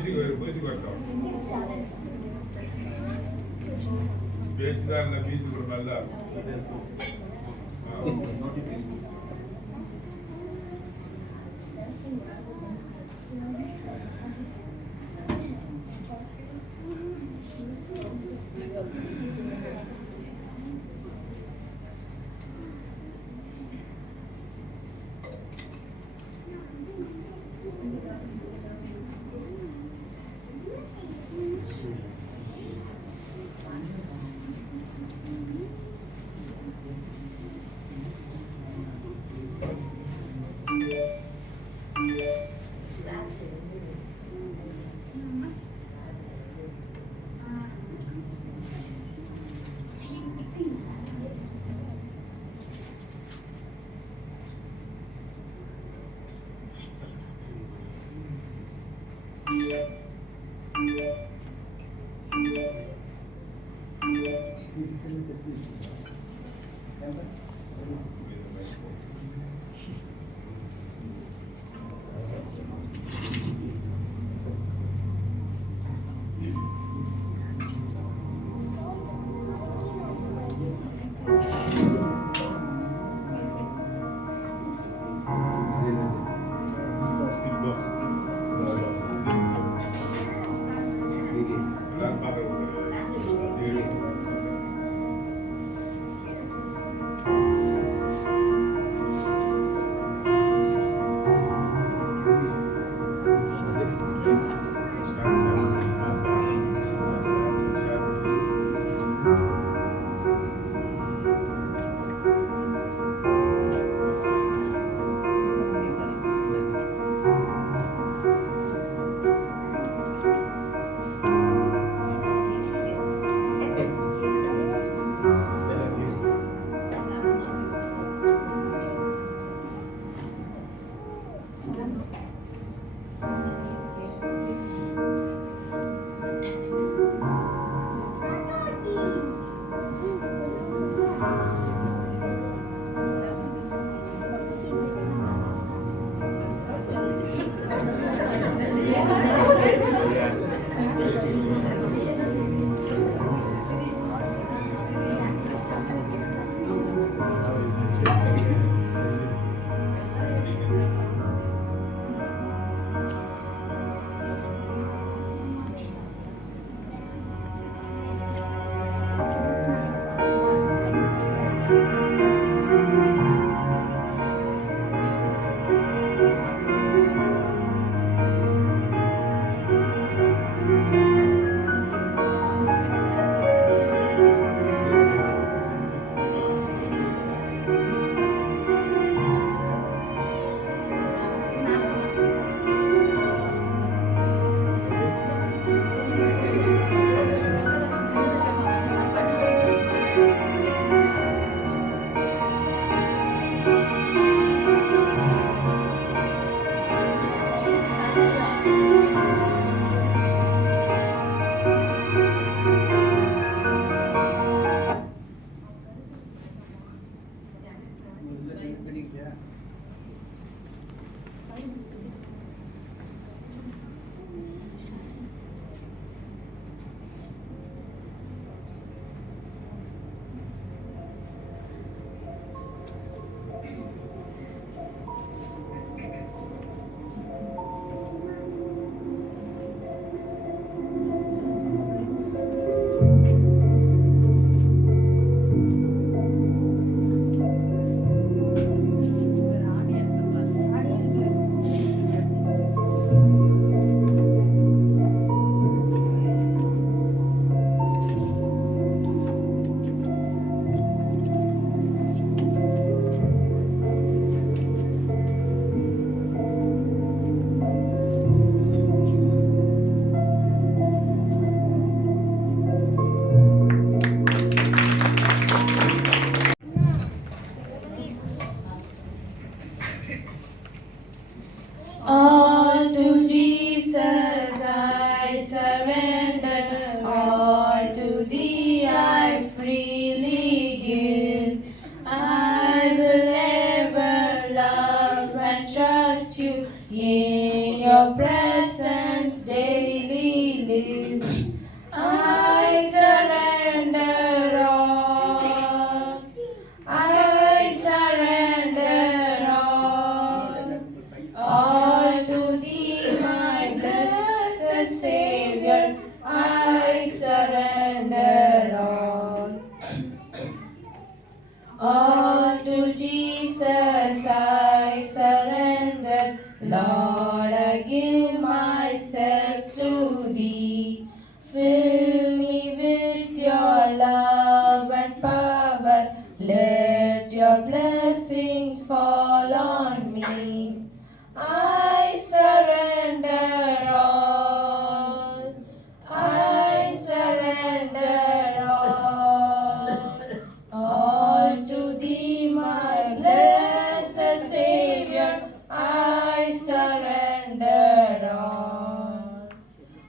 ಬೇಸಿಗೆಗಾಲ ಬೀಜಗಳನ್ನೆಲ್ಲ All to Jesus I surrender, all to Thee I freely give. I will ever love and trust You, in Your presence daily live. I surrender all, I surrender all to Thee, my blessed Savior, I surrender all to Jesus I surrender, Lord, I give myself to Thee. Fill me with Your love and power, let Your blessings fall on me. I surrender all, I surrender all to Thee, my blessed Savior, I surrender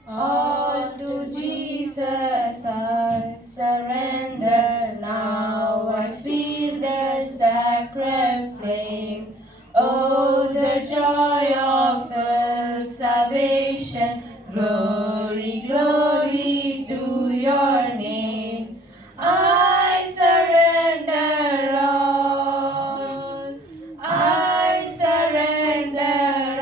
all to Jesus I surrender. Now I feel the sacred flame. Oh, the joy of full salvation. Glory, glory to Your name. I surrender all, I surrender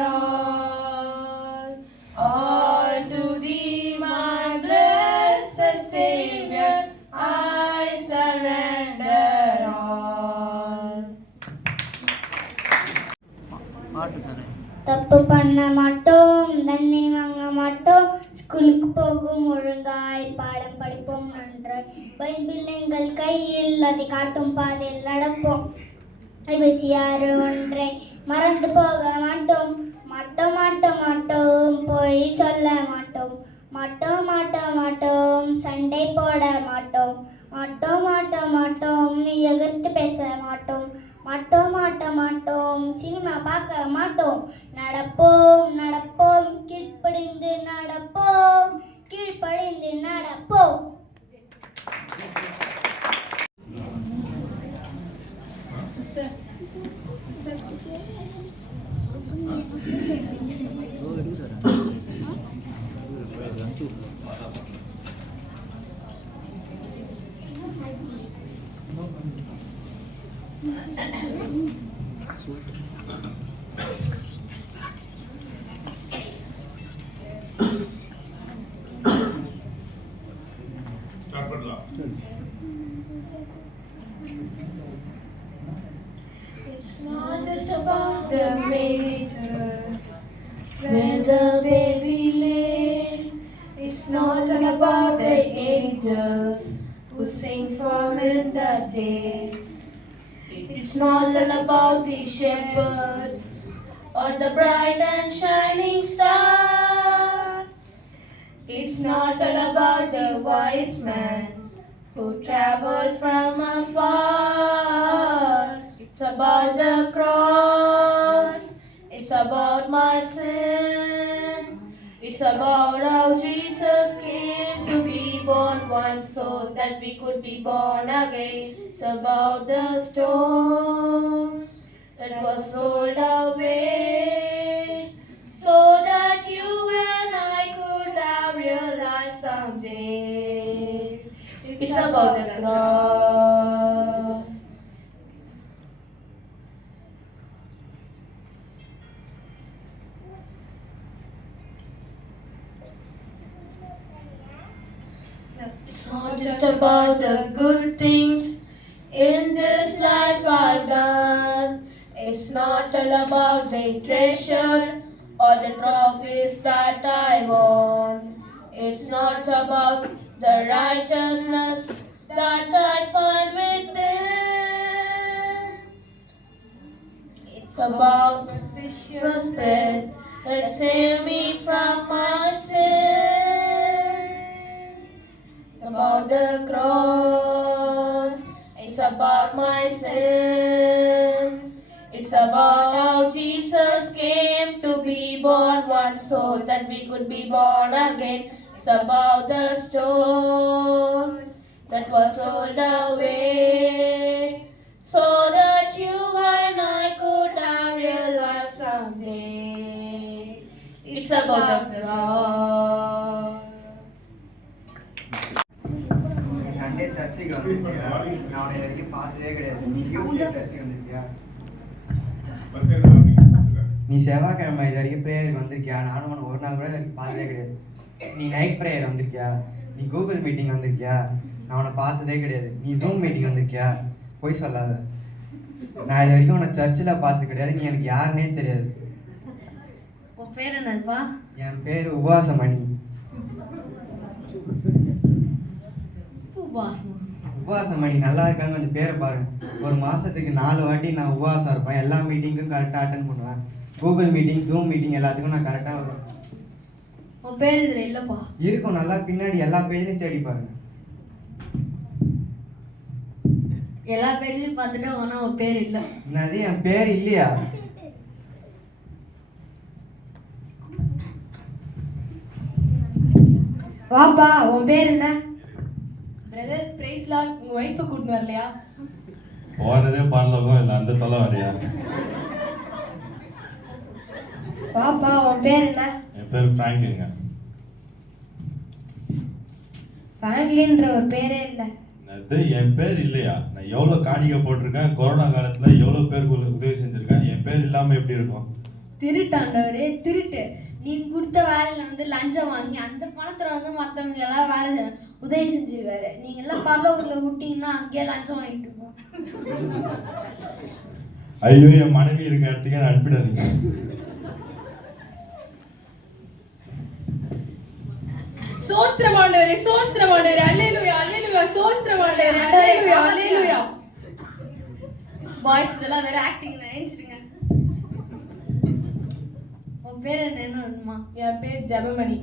all to Thee, my blessed Savior, I surrender all. தப்பு பண்ண மாட்டோம், தண்ணி வாங்க மாட்டோம், ஸ்கூலுக்கு போகும் ஒழுங்காய், பாடம் படிப்போம் நன்றாய், பைபிள் எங்கள் கையில், அதை காட்டும் பாதையில் நடப்போம். ஐபிசிஆர் ஒன்றை மறந்து போக மாட்டோம், மாட்டோம் மாட்டோம் மாட்டோம், பொய் சொல்ல மாட்டோம், மாட்டோம் மாட்டோம் மாட்டோம், சண்டை போட மாட்டோம், மாட்டோம் மாட்டோம் மாட்டோம், எதிர்த்து பேச மாட்டோம், மாட்டோம் மாட்டோம் மாட்டோம், சினிமா பார்க்க மாட்டோம். நடப்போம் நடப்போம் கீழ்ப்படிந்து நடப்போம், கீழ்ப்படிந்து நடப்போம். It's not just about the manger where the baby lay. It's not all about the angels who sing for him that day. It's not all about the shepherds or the bright and shining star. It's not all about the wise man who traveled from afar. It's about the cross. It's about my sin. It's about how Jesus came to be born once so that we could be born again. It's about the stone that was rolled away so that you and I could have real life someday. It's about the cross. It's not just about the good things in this life I've done. It's not all about the treasures or the trophies that I won. It's not about the righteousness that I find within. It's about the precious bread that saved me from my sin. It's about the cross. It's about my sin. It's about how Jesus came to be born once so that we could be born again. It's about the stone that was rolled away so that you and I could have real life someday. It's about the cross. Sunday சர்ச்சுக்கு வந்திருக்கியா? நான் உன்னை வரைக்கும் பார்த்ததே கிடையாது. Tuesday சர்ச்சுக்கு வந்திருக்கியா? நீ செவ்வாய்க்கிழமை இது வரைக்கும் ப்ரேயருக்கு வந்திருக்கியா? நானும் உன்னை ஒரு நாள் கூட வரைக்கும் பார்த்ததே கிடையாது. நீ நைட் ப்ரேயர் வந்திருக்கியா? நீ கூகுள் மீட்டிங் வந்திருக்கியா? நான் உன்னை பார்த்ததே கிடையாது. நீ ஜூம் மீட்டிங் வந்திருக்கியா? போய் சொல்லாத. நான் இது வரைக்கும் உன்னை சர்ச்சில் பார்த்து கிடையாது. நீ எனக்கு யாருன்னே தெரியாது. உன் பேர் என்னப்பா? என் பேர் உபாசமணி. உபவாசமணி நல்லா இருக்காங்க, கொஞ்சம் பேரை பாருங்க. ஒரு மாதத்துக்கு 4 வாட்டி நான் உபவாசம் இருப்பேன். எல்லா மீட்டிங்கும் கரெக்டாக அட்டன் பண்ணுவேன். கூகுள் மீட்டிங், ஜூம் மீட்டிங் எல்லாத்துக்கும் நான் கரெக்டாக வருவேன். உன் பேர் இதில் இல்லைப்பா. இருக்கும், நல்லா பின்னாடி எல்லா பேஜையும் தேடி பாருங்க. எல்லா பேஜையும் பார்த்துட்டு ஆனால் உன் பேர் இல்லை. என்னது, என் பேர் இல்லையா? வாப்பா, உன் பேர் என்ன? Brother price Lord. உங்க வைஃபை கூட்டிட்டு வரலையா? ஓடுறதே பரலோகம் இல்லை, அந்த தொலை வரையா? வாப்பா, உன் பேர் என்ன? என் பேர் ஃப்ராங்க்லின்ங்க. ஃப்ராங்க்லின்ற ஒரு பேரே இல்லை. அது என் பேர் இல்லையா? நான் எவ்வளோ காணிக்கை போட்டிருக்கேன், கொரோனா காலத்தில் எவ்வளோ பேருக்கு உதவி செஞ்சுருக்கேன். என் பேர் இல்லாமல் எப்படி இருக்கும்? திருட்டாண்டவரே திருட்டு. நீ கொடுத்த வேலையில் வந்து லஞ்சம் வாங்கி அந்த பணத்தில் வந்து மற்றவங்க எல்லாம் வேலை உதவி செஞ்சுருக்காரு. நீங்கள் எல்லாம் பரலோகத்தில் விட்டீங்கன்னா அங்கேயே லஞ்சம் வாங்கிட்டு இருப்போம். ஐயோ, என் மனைவி இருக்க இடத்துக்கே நான் அனுப்பிடாதீங்க. சோஸ்திரமாண்டவரே, சோஸ்திரமாண்டவரே, அல்லேலூயா, அல்லேலூயா, சோஸ்திரமாண்டவரே, அல்லேலூயா, அல்லேலூயா. பாய்ஸ் இதெல்லாம் வேற ஆக்டிங் நினைச்சிடுங்க. உன் பேர் என்னன்னு? என் பேர் ஜெபமணி.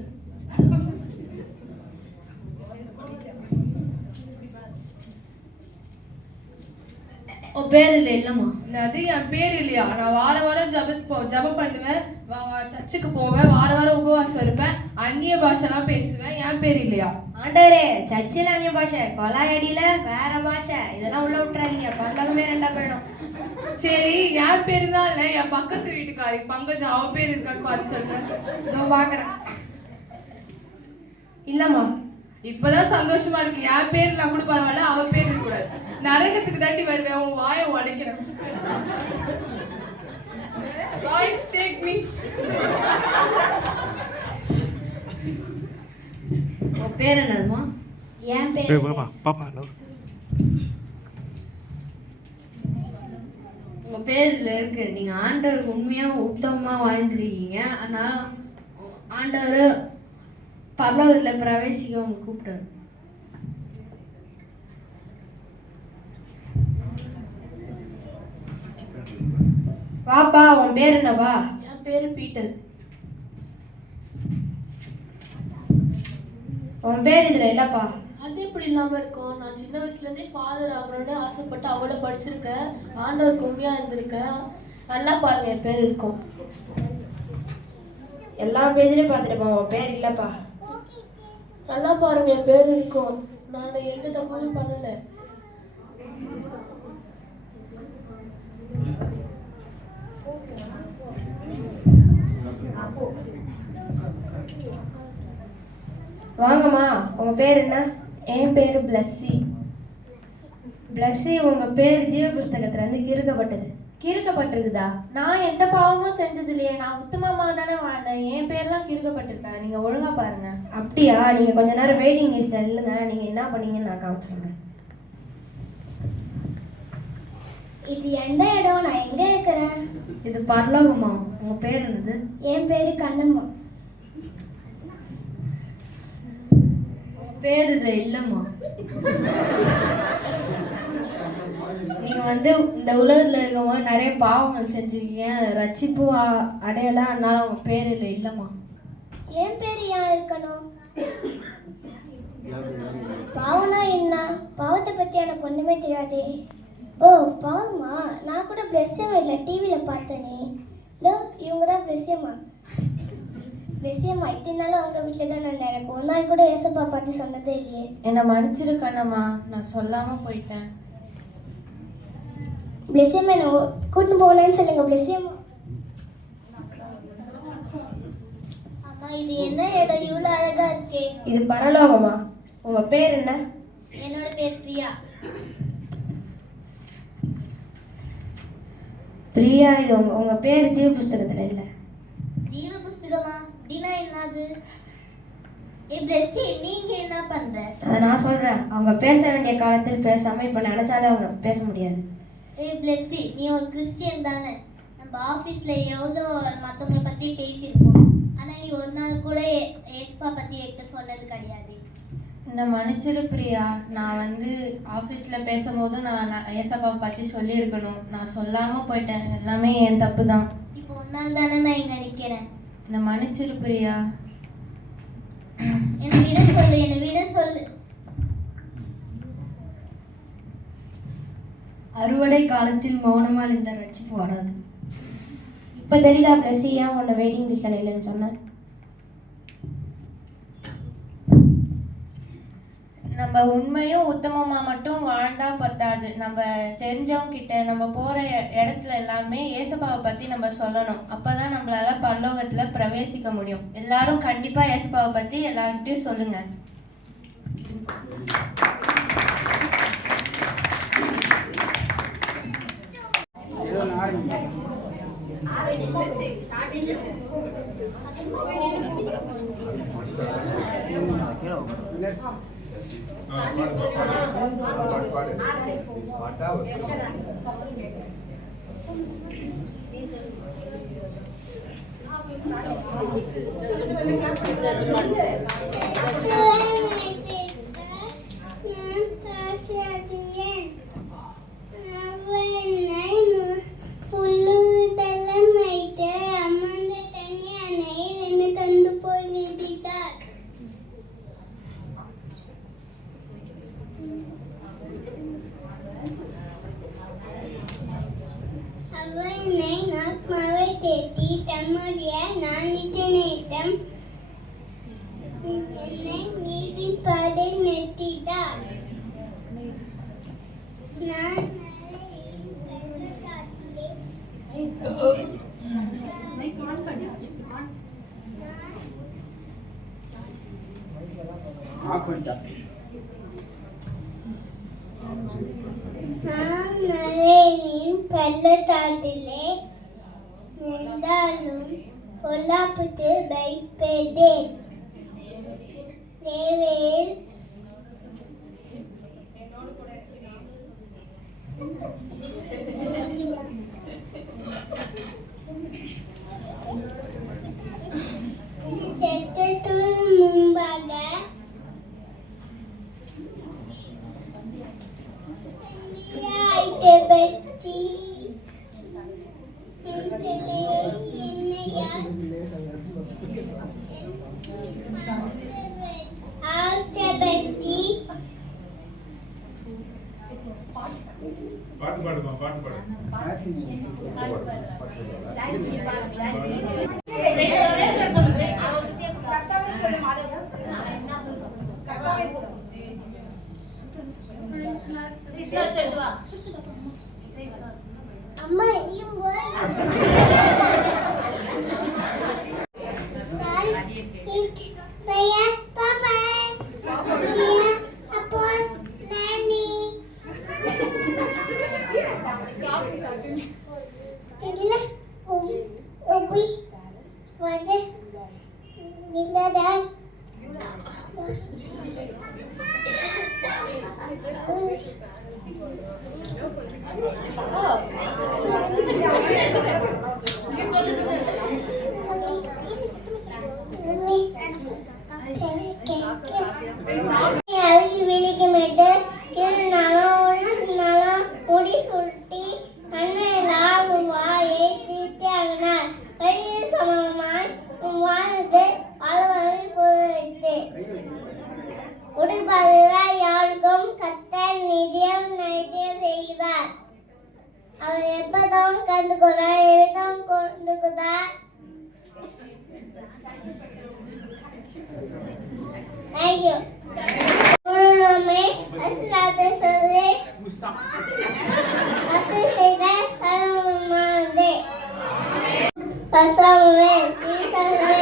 உன் பேர் இல்லை இல்லைம்மா. அது என் பேர் இல்லையா? நான் வார வாரம் ஜபம் பண்ணுவேன், சர்ச்சுக்கு போவேன், வார வாரம் உபவாசம் இருப்பேன், அந்நிய பாஷைலாம் பேசுவேன். என் பேர் இல்லையா? ஆண்டவரே, சர்ச்சில் அந்நிய பாஷை, கொலாயடியில வேற பாஷை, இதெல்லாம் உள்ள விட்டுறாதீங்க, பரலோகமே ரெண்டா போயிடும். சரி, என் பேர் தான் இல்லை, என் பக்கத்து வீட்டுக்காரி பங்கஜம், அவ பேர் இருக்கான்னு பார்த்து சொல்லுங்க. இதோ பாக்குறேன். இல்லம்மா. இப்பதான் சந்தோஷமா இருக்கு. என் பேர் நான் கூட பரவாயில்ல, அவ பேர் இருக்க கூடாது. நரகத்துக்கு தாண்டி வருவேன், உன் வாயை உடைக்கிறேன். Boys, take me. உன் பேர் என்னதுமா? என் பேர் உங்க பேர்ல இருக்கு, நீங்க ஆண்டவருக்கு உண்மையா உத்தமமா வாழ்ந்துருக்கீங்க. அதனால ஆண்டவர் பரலோகத்துல பிரவேசிக்க உங்க கூப்பிட்டாரு. வாப்பா, உன் பேர் என்னப்பா? என் பேரு பீட்டர். உன் பேர் இதுல இல்லப்பா. அது எப்படி இல்லாம இருக்கும்? நான் சின்ன வயசுல இருந்தே ஃபாதர் ஆகணும்னு ஆசைப்பட்டு அவ்வளோ படிச்சிருக்கேன், ஆண்டவருக்கு உண்மையா இருந்திருக்கேன். நல்லா பாருங்க, என் பேர் இருக்கும். எல்லா பேஜ்லயும் பார்த்துட்டுப்பா, உன் பேர் இல்லப்பா. நல்லா பாருங்க, என் பேர் இருக்கும். நான் எந்த தப்பும் பண்ணல. வாங்கம்மா, உங்க பேர் என்ன? என் பேரு பிளஸ்ஸி. பிளஸ்ஸி, உங்க பேர் ஜீவ புஸ்தகத்துல இருந்து கிறுக்கப்பட்டது. கிறுக்கப்பட்டிருக்குதா? நான் எந்த பாவமும் செஞ்சது இல்லையே. நான் உத்தமமா தானே வாழ்ந்தேன். என் பேர்லாம் கிறுக்கப்பட்டிருக்கா? நீங்க ஒழுங்கா பாருங்க. அப்படியா? நீங்க கொஞ்ச நேரம் வெயிட்டிங் லிஸ்ட்ல இல்லைங்க, நீங்க என்ன பண்ணீங்கன்னு நான் காமிச்சிடுறேன். இது எந்த இடம்? நான் எங்க இருக்கிறேன்? இது பரலோகமா? உங்க பேர் என்னது? என் பேரு கண்ணம்மா. பேர் இது இல்லம்மா. நீங்க இந்த உலகத்துல இருக்கும்போது நிறைய பாவங்கள் செஞ்சிருக்கீங்க, ரட்சிப்பு அடையல, அதனால உங்க பேர் இல்லை இல்லம்மா. என் பேரு ஏன் இருக்கணும்? பாவம்னா என்ன? பாவத்தை பத்தி எனக்கு ஒண்ணுமே தெரியாதே. ஓ, பாவமா? நான் கூட பிளஸ்ஸியம்மா இல்லை, டிவியில் பார்த்தேனே. இதோ இவங்க தான் பிளஸ்ஸியம்மா. பிளஸ்ஸியம்மா, இத்தனை நாள் அவங்க வீட்டில் தான் இருந்தேன். எனக்கு ஒரு நாள் கூட ஏசப்பா பற்றி சொன்னதே இல்லையே. என்னை மன்னிச்சிரு கண்ணம்மா, நான் சொல்லாம போயிட்டேன். பிளஸ்ஸியம்மா, என்ன கூட்டின்னு போனேன்னு சொல்லுங்க. பிளஸ்ஸியம்மா. அம்மா, இது என்ன இடம் இவ்வளோ அழகா இருக்கே? இது பரலோகமா? உங்க பேர் என்ன? என்னோட பேர் பிரியா. பிரியா, இது உங்க பேர் ஜீவ புஸ்தகத்துல இல்ல. ஜீவ புஸ்தகமா? அப்படின்னா என்னது? பிளஸ்ஸி, நீங்க என்ன பண்ற? அதை நான் சொல்றேன். அவங்க பேச வேண்டிய காலத்தில் பேசாம இப்ப நினைச்சாலே அவங்க பேச முடியாது. பிளஸ்ஸி, நீ ஒரு கிறிஸ்டியன் தானே? நம்ம ஆஃபீஸில் எவ்வளோ மற்றவங்களை பற்றி பேசியிருப்போம், ஆனால் நீ ஒரு நாள் கூட ஏசப்பா பற்றி என்கிட்ட சொன்னது கிடையாது. என்னை மன்னிச்சிரு பிரியா, நான் ஆஃபீஸில் பேசும்போது நான் ஏசப்பா பற்றி சொல்லியிருக்கணும். நான் சொல்லாமல் போயிட்டேன், எல்லாமே என் தப்பு தான். இப்போ ஒரு நாள் தானே நான் இங்கே நிற்கிறேன். என்னை மன்னிச்சிரு பிரியா. என்னை விட சொல்லு, என்னை விட சொல்லு. அறுவடை காலத்தில் மௌனமால் இந்த ரட்சிப்பு வராது. இப்ப தெரியுதா பிளஸி ஏன் உன்னை வெயிட்டிங் லிஸ்ட் இல்லைன்னு சொன்னேன்? நம்ம உண்மையும் உத்தமமா மட்டும் வாழ்ந்தா பத்தாது. நம்ம தெரிஞ்சவங்க கிட்ட, நம்ம போற இடத்துல எல்லாமே ஏசப்பாவை பத்தி நம்ம சொல்லணும். அப்பதான் நம்மளால பரலோகத்துல பிரவேசிக்க முடியும். எல்லாரும் கண்டிப்பா ஏசப்பாவை பத்தி எல்லார்கிட்டயும் சொல்லுங்க. தம்முடைய நாணித்தனேத்தம் என்னை நீரின் பாதை நிறுத்தினார். நான் நரேனின் பள்ளத்தாட்டிலே நின்றாலும் பொல்லாப்புக்கு பயப்பேன். தேவேல் சட்டத்துக்கு முன்பாக பற்றி ஆசைப்பற்றி பாட்டு பாடுமா பாட்டு பாடு அம்மா விழிக்குமிட்டு முடி சுட்டி அண்ணன் வாயை தீர்த்தியாகினார். வழியை சமமாய் வாழ்ந்து அளவழில் பொறுத்து உடுப்பதுதான் யாருக்கும் கத்தர் நிதியம் நைத்தியம் செய்கிறார். அவர் எப்பதான் கண்டுகொண்டார் எவ்விதம் கொண்டுகிறார். Thank you. Nome asnate sore ate sega sarumande pasamwe tisarwe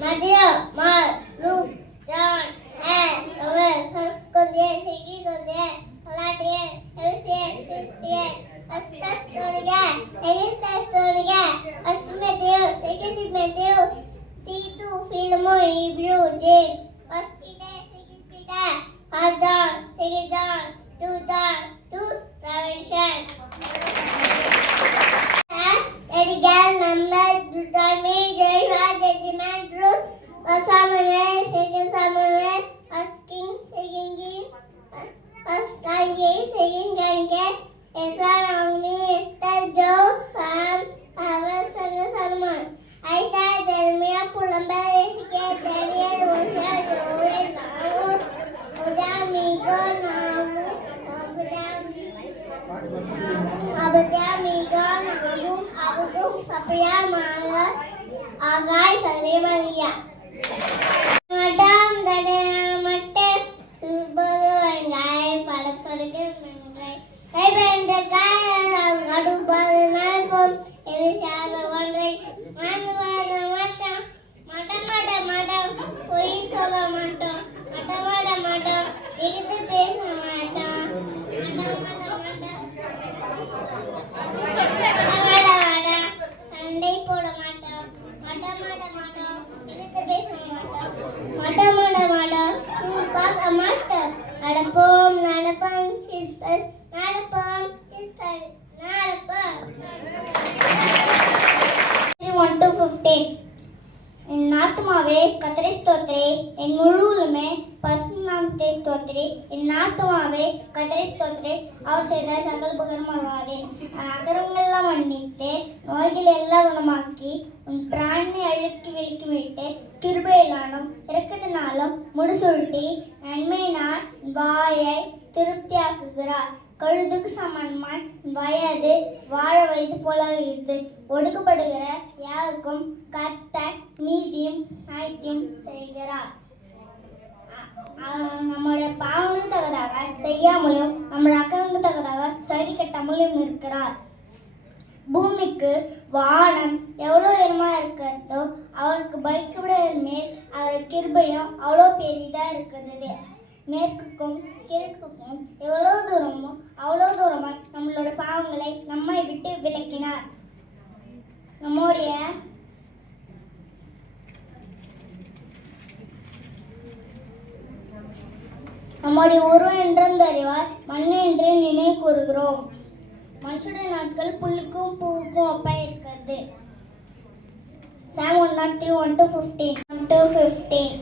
Matthew, Mark, Luke, John, and Romans, First Corinthians, Second Corinthians, Galatians, Ephesians, Philippians, First Thessalonians, Second Thessalonians, First Timothy, Second Timothy, Titus, Philemon, Hebrew, James, First Peter, Second Peter, First John, Second John, 2 John, 2 Revelation. Edgar number determine Jehovah judgment truth. First Samuel, Second Samuel, First King, Second King, First King, Second King, Ezra, Romney, Esther, Job, Psalm, Proverbs, Song of Solomon, Isaiah, Jeremiah, Pulambar, Ezekiel, Daniel, Hosea, Joel, Ruth, Hosea, Micah, Nahum, Obadiah, Micah, Nahum, Habakkuk, Saphira, Malach, Haggai, Zephaniah. Madam, Mate, Subhanagai, Padakadake, Mandrai. Hey, Bendakai, Gadubadanapon, Elisha, Vandrai, Mandavada, Mata, Poisola Mata, Mata, Igit the Pace Mata, Sunday Podamata, Mata, Igit the Pace Mata, Tupac Amata, Nadapom, his best, Nadapom, his best, Nadapom. 1 to 15. என் ஆத்துமாவே கர்த்தரை ஸ்தோத்திரி, என் முழு உள்ளமே பரிசுத்த நாமத்தை ஸ்தோத்திரி. ஸ்தோத்திரி, என் ஆத்துமாவே கர்த்தரை ஸ்தோத்திரி, அவர் செய்த சகல உபகாரம் மறவாதே. அகரங்களெல்லாம் மன்னித்து நோய்கள் எல்லாம் குணமாக்கி உன் பிராணனை அழுக்கி விலக்கி விட்டு கிருபையினாலும் இரக்கத்தினாலும் முடிசூட்டி நன்மையினால் வாயை திருப்தியாக்குகிறார். கழுதுக்கு சமானமாய் வயது வாழ வைத்து போலாகிறது. ஒடுக்கப்படுகிற யாருக்கும் கர்த்தர் நீதியும் நியாயத்தையும் செய்கிறார். நம்முடைய பாவங்களுக்கு தக்கதாக செய்யாமலும் நம்முடைய அக்கறங்களுக்கு தக்கதாக சரி கட்டாமலும் இருக்கிறார். பூமிக்கு வானம் எவ்வளோ உயரமா இருக்கிறதோ அவருக்கு பயக்கப்பட மேல் அவருடைய கிருபையும் அவ்வளோ பெரிதா இருக்கிறது. மேற்குக்கும் கிழக்குக்கும் எவ்வளோ தூரமோ அவ்வளோ தூரமாய் நம்மளோட பாவங்களை நம்மை விட்டு விலக்கினார். நம்முடைய உருவம் என்றும் அறிவார், மண் என்று நினைவு கூறுகிறோம். மனுஷனுடைய நாட்கள் புல்லுக்கும் பூவுக்கும் ஒப்பாய் இருக்கிறது. Psalm 103, 1-15.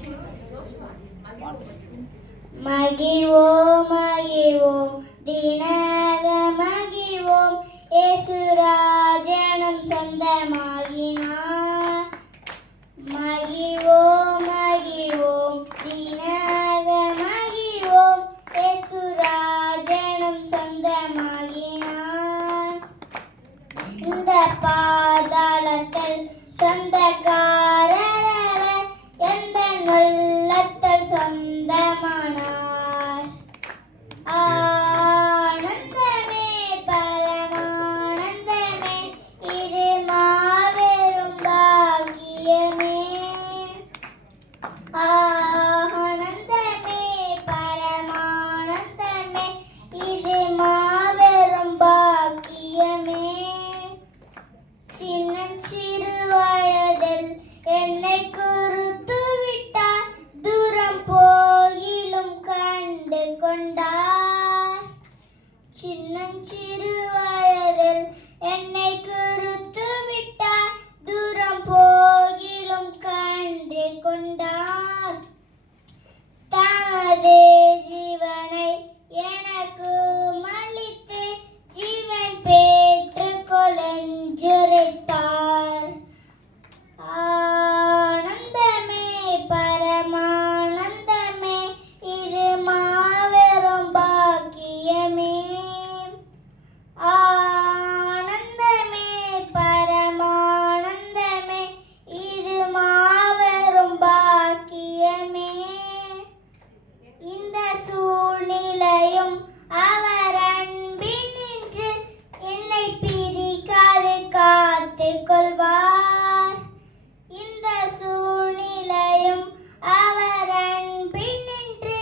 மகிழ்வோம் மகிழ்வோம் தினக மகிழ்வோம், இயேசு ராஜனும் சொந்தமாகினார். மகிழ்வோம் மகிழ்வோம் தினக மகிழ்வோம், இயேசு ராஜனும் சொந்தமாகினார். இந்த பாதாளத்தில் சொந்தக்காரரவர், எந்த உள்ளத்தில் சொந்தமானார். ஆனந்தமே பரமானந்தமே, இது மாபெரும் பாக்கியமே. ஆனந்தமே பரமானந்தமே, இது மாபெரும் பாக்கியமே. சின்னஞ்சிறு வயதில் என்னை குறித்து விட்டார், தூரம் போகிலும் கண்டு கொண்டார். சின்னஞ்சிறு வயதில் என்னை குறித்து விட்டார், தூரம் போகிலும் கண்டு கொண்டார். தமது ஜீவனை எனக்கு மலித்து ஜீவன் பெற்றுக்கொள் என்றுரைத்தார். ஆனந்தமே பரமானந்தமே, இது மாபெரும் பாக்கியமே. ஆனந்தமே பரமானந்தமே, இது மாபெரும் பாக்கியமே. இந்த சூழ்நிலையும் அவர் அன்பினின்று என்னை பிரிக்காது காத்து கொள்வார். இந்த சூழ்நிலையும் அவர் அன்பினின்று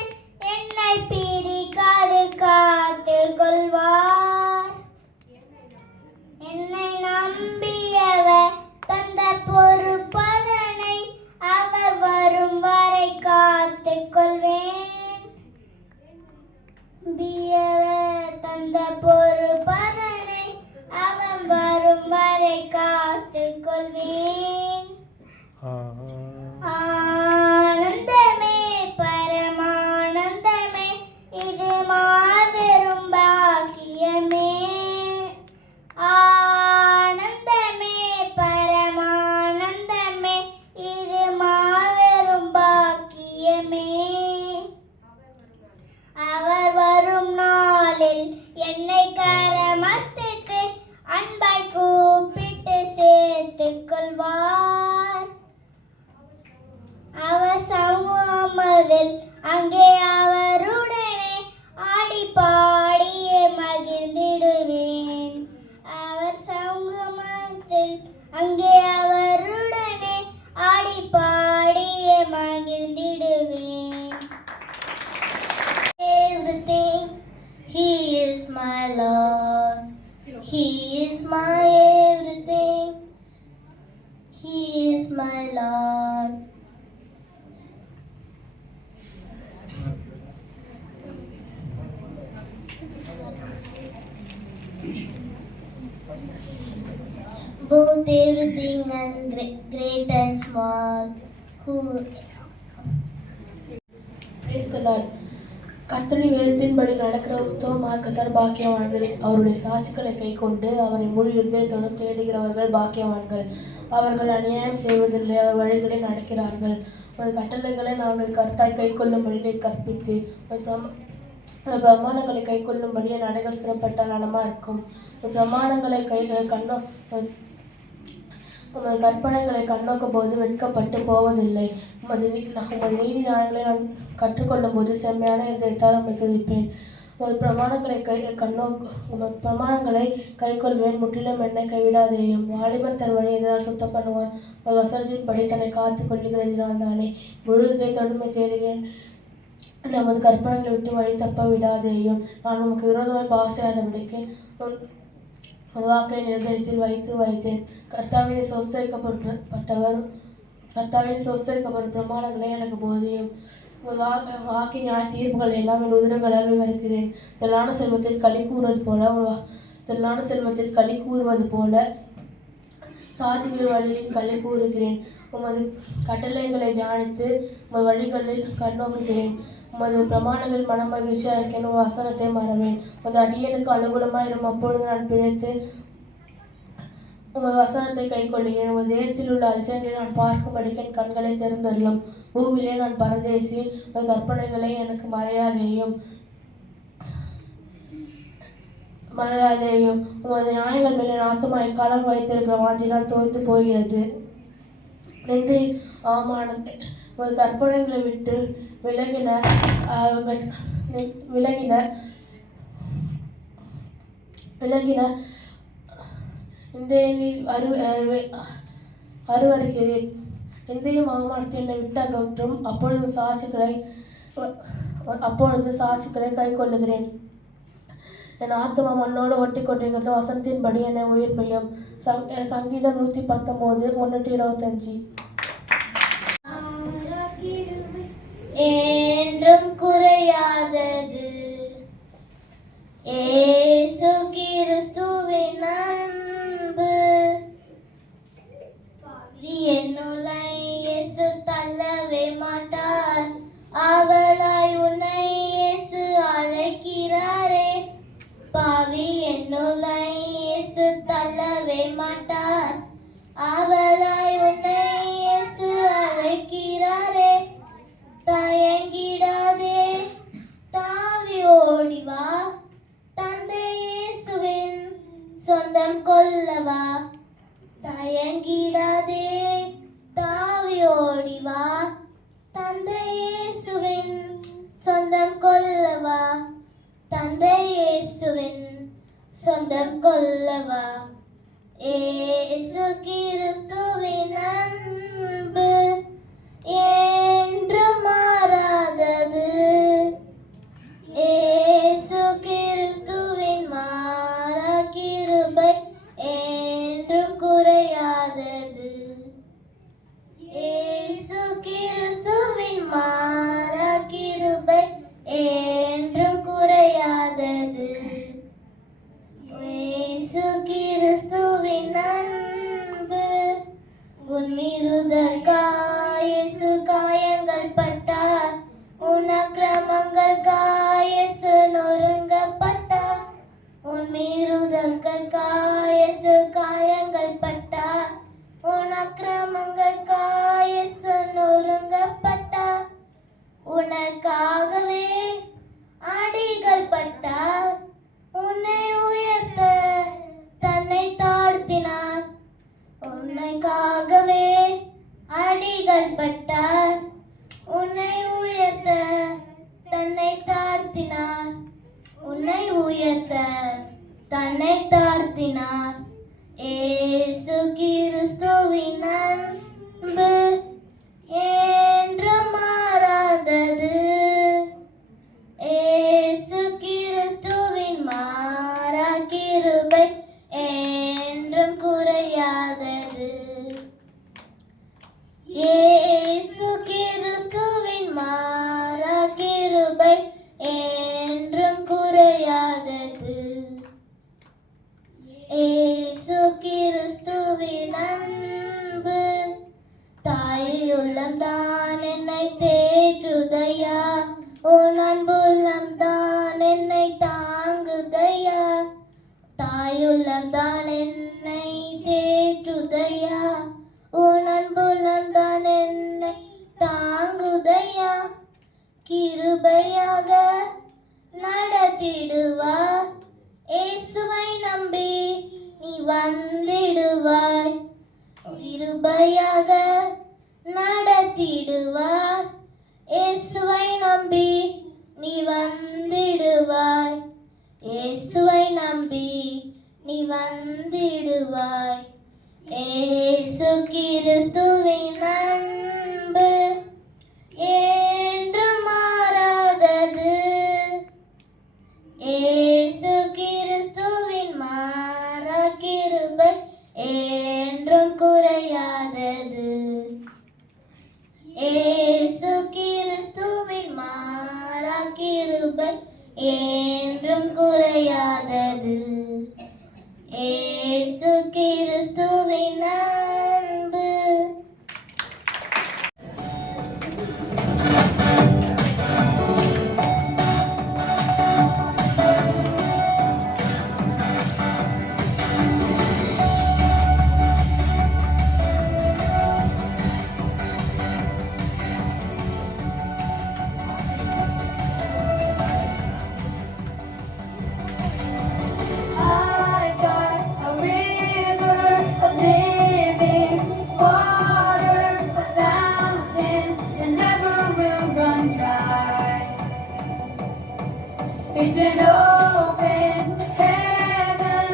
என்னை பிரிக்காது காத்து கொள்வார். என்னை நம்பியவர் தந்த பொறுப்பதனை அவர் வரும் வரை காத்து கொள்வேன். நம்பியவர் தந்த பொறுப்பதனை அவர் வரும் வரை காத்து கொள்வேன். ஆனந்தமே பரமானந்தமே, இது மாபெரும் பாக்கியமே. ஆனந்தமே பரமானந்தமே, இது மாபெரும் பாக்கியமே. அவர் வரும் நாளில் என்னை கரமஸ்தித்து அன்பாய் கூப்பிட்டு சேர்த்துக் கொள்வார். அவர் சமூகமதில் அங்கே அவருடனே ஆடி பாடியே மகிழ்ந்திடுவேன். அவர் சமூகமதில் அங்கே அவருடனே ஆடி பாடியே மகிழ்ந்திடுவேன். Everything, He is my Lord. He is my everything. He is my Lord. Both everything and great and small. Who Praise the Lord. கர்த்தருடைய வேதத்தின்படி நடக்கிற உத்தம மார்க்கத்தார் பாக்கியவான்கள். அவருடைய சாட்சிகளை கைக்கொண்டு அவரை முழு இருதயத்தோடும் தேடுகிறவர்கள் பாக்கியவான்கள். அவர்கள் அநியாயம் செய்வதில்லை, அவர் வழிகளை நடக்கிறார்கள். ஒரு கட்டளைகளை நாங்கள் கர்த்தாய் கைக்கொள்ளும்படி நீர் கற்பித்து பிரமாணங்களை கைக்கொள்ளும்படி நடைகள் சிறப்பட்ட நலமா இருக்கும். பிரமாணங்களை உமது கற்பனைகளை கண்ணோக்கும் போது வெட்கப்பட்டு போவதில்லை. உமது நீதி நியாயங்களை நான் கற்றுக்கொள்ளும் போது செம்மையான இதயத்தால் உம்மை துதிப்பேன். உமது பிரமாணங்களை கைக்கொள்வேன், முற்றிலும் என்னை கைவிடாதேயும். வாலிபன் தன் வழி எதனால் சுத்தம் பண்ணுவான்? உமது வசனத்தின்படி தன்னை காத்து கொள்ளுகிறதினால் தானே. முழு இதயத்தோடு தேடுகிறேன், நமது கற்பனைகளை விட்டு வழி தப்ப விடாதேயும். நான் உமக்கு விரோதமாய் பாசையாதபடிக்கு வாக்கை நிர்ணயத்தில் வைத்தேன். கர்த்தாவின் சோஸ்தரிக்கப்பட்ட பிரமாணங்களை எனக்கு போதியும். வாக்கின் நியாய தீர்ப்புகள் எல்லாம் என் உதிரங்களால் விவரிக்கிறேன். திரளான செல்வத்தில் களி கூறுவது போல சாட்சிகள் வழியில் களி கூறுகிறேன். உமது கட்டளைகளை தியானித்து உமது வழிகளில் கண்ணோக்குகிறேன். உமது பிரமாணங்கள் மனமகிழ்ச்சியாக இருக்கேன். உன் வசனத்தை மறவேன். உமது அடியனுக்கு அனுகூலமாயிரும். அப்பொழுது நான் பிழைத்து உமது வசனத்தை கைக்கொள்கிறேன். உமது தேகத்தில் உள்ள அதிசயங்களை நான் பார்க்கும்படிக்கு என் கண்களை திறந்தள்ளும். பூவிலே நான் பரதேசி, உமது கற்பனைகளை எனக்கு மறையாதேயும். உமது நியாயங்கள் மேலே ஆத்துமா எக்காலம் வைத்திருக்கிற வாஞ்சினால் தோய்ந்து போகிறது. நிந்தை அவமானத்தை உமது கற்பனைகளை விட்டு விலகின அருவருக்கிறேன். நிந்தையும் அவமானத்தை என்னை விட்டு அகற்றும். அப்பொழுது சாட்சிகளை கை கொள்ளுகிறேன். என் ஆத்மா மண்ணோடு ஒட்டி கொண்டிருக்கிறது. வசனத்தின்படி என்னை உயிர் பெய்யும். சங்கீதம் 119:1-25. என்றும் குறையாதது இயேசு கிறிஸ்துவின் அன்பு. என்னுளை இயேசு தள்ளவே மாட்டார். அவளாய் உன்னை இயேசு அழைக்கிறாரே. பாவி என்னுளை இயேசு தள்ளவே மாட்டார். அவளாய் உன்னை இயேசு அழைக்கிறாரே. தயங்கிடாதே, தாவி ஓடிவா. தந்தை இயேசுவின் சொந்தம் கொள்ளவா. தயங்கிடாதே, தாவி ஓடிவா. தந்தை இயேசுவின் சொந்தம் கொள்ளவா. தந்தை இயேசுவின் சொந்தம் கொள்ளவா. இயேசு கிறிஸ்துவின் அன்பு என்றும் மாறாதது. இயேசு கிறிஸ்துவின் மாறா கிருபை என்றும் குறையாதது. இயேசு கிறிஸ்துவின் மாறா கிருபை என்றும் குறையாதது. இயேசு கிறிஸ்துவின் அன்பு உன்னிருதற்காய் இயேசு காயங்கள் பட்டார். உன் அக்கிரமங்களுக்காய் இயேசு நொறுங்கப்பட்டார். உன்னிருதற்காய் இயேசு காயங்கள் பட்டார். உன் அக்கிரமங்களுக்காய் இயேசு நொறுங்கப்பட்டார். உனக்காகவே அடிகள் பட்டார். உன்னை உயர்த்த தன்னை தாழ்த்தினார். உன்னைக்காகவே அடிகள் பட்டார். உன்னை உயர்த்த தன்னை தாழ்த்தினார். உன்னை உயர்த்த தன்னை தாழ்த்தினார். இயேசு கிறிஸ்துவின் அன்பு என்றும் மாறாதது. இயேசு கிறிஸ்துவின் மாறா கிருபை என்றும் குறையாதது. இயேசு கிறிஸ்துவின் மாறா கிருபை என்றும் குறையாதது. இயேசு கிறிஸ்துவின் அன்புலம்தான் என்னை தேற்றுதையா, உன் அன்புலம்தான் என்னை தாங்குதையா, கிருபையாக நடத்திடுவார். இயேசுவை நம்பி நீ வந்திடுவாய், கிருபையாக நடத்திடுவார். இயேசுவை நம்பி நீ வந்திடுவாய், இயேசுவை நம்பி நீ வந்திடுவாய். இயேசு கிறிஸ்துவின் அன்பு என்றும் மாறாதது, இயேசு கிறிஸ்துவின் மாறா கிருபை என்றும் குறையாதது, இயேசு கிறிஸ்துவின் மாறா கிருபை என்றும் குறையாதது. இயேசு கிறிஸ்துவின் அன்பு. I've got a river of living water, a fountain that never will run dry. It's an open heaven,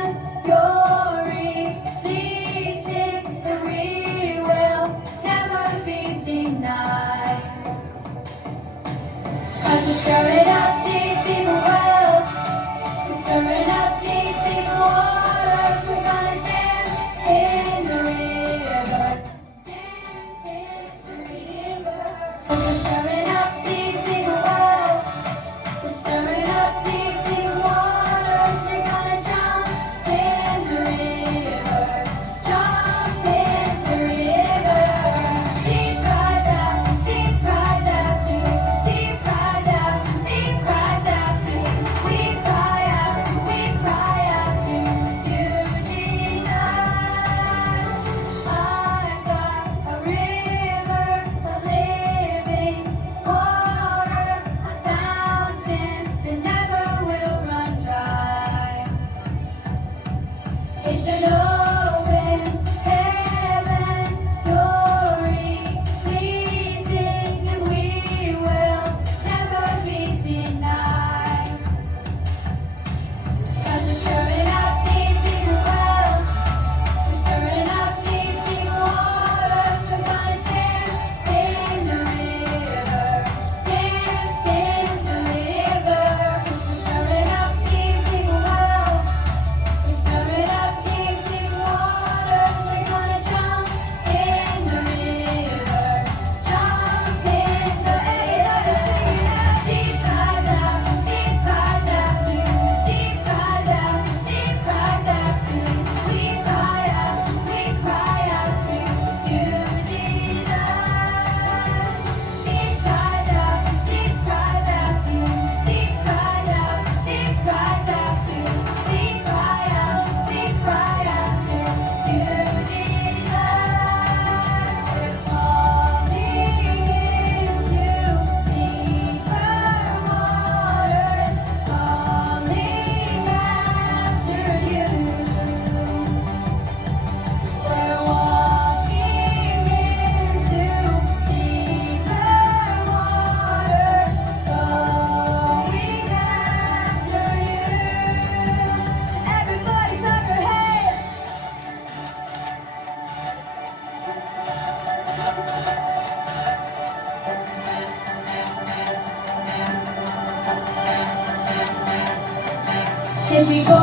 you're releasing, and we will never be denied. 'Cause we're stirring up deep, deep wells. We're stirring up deep, deep waters. We're gonna dance in the river. Dance in the river. We're stirring up deep, deep wells. We're stirring up deep, deep waters. We're gonna jump in the river. Jump in the river. Deep cries out to you. Deep cries out to you. Deep cries out to you. We cry out to you, Jesus. I've got a river of living water, a fountain that never will run dry. It's an open heaven, you're releasing, and we will never be denied. 'Cause we're stirring up deep, deep wells. We're stirring up deep, deep waters. We're gonna dance in the river. Dance in the river. We're stirring up deep, deep wells. We're stirring up deep, deep waters. We're gonna jump in the river. Jump in the river. Deep cries out to deep cries out to deep cries out to deep cries out to. We cry out to you, Jesus. Deep cries out to deep cries out to deep cries out to deep cries out to. We cry out to you, Jesus. We're falling into deeper waters, falling after you. We're walking into deeper waters, going after you. Everybody clap your hands. If we go